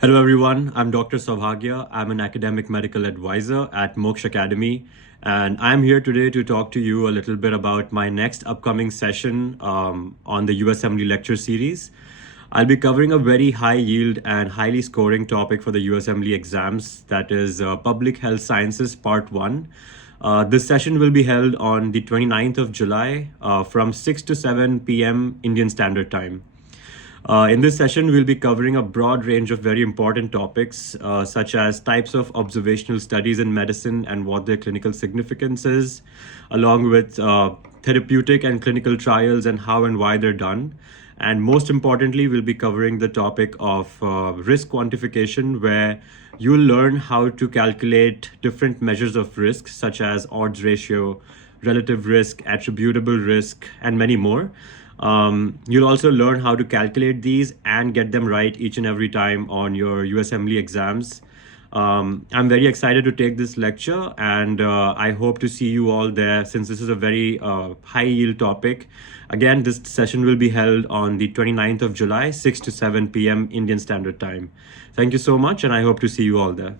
Hello everyone, I'm Dr. Saubhagya. I'm an academic medical advisor at MOKSH Academy, and I'm here today to talk to you a little bit about my next upcoming session on the Usmle lecture series. I'll be covering a very high yield and highly scoring topic for the Usmle exams, that is Public Health Sciences Part 1. This session will be held on the 29th of July from 6 to 7 p.m. Indian Standard Time. In this session, we'll be covering a broad range of very important topics, such as types of observational studies in medicine and what their clinical significance is, along with therapeutic and clinical trials and how and why they're done. And most importantly, we'll be covering the topic of risk quantification, where you'll learn how to calculate different measures of risk, such as odds ratio, relative risk, attributable risk, and many more. You'll also learn how to calculate these and get them right each and every time on your Usmle exams. I'm very excited to take this lecture, and I hope to see you all there, since this is a very high yield topic. Again, this session will be held on the 29th of July, 6 to 7 p.m. Indian Standard Time. Thank you so much, and I hope to see you all there.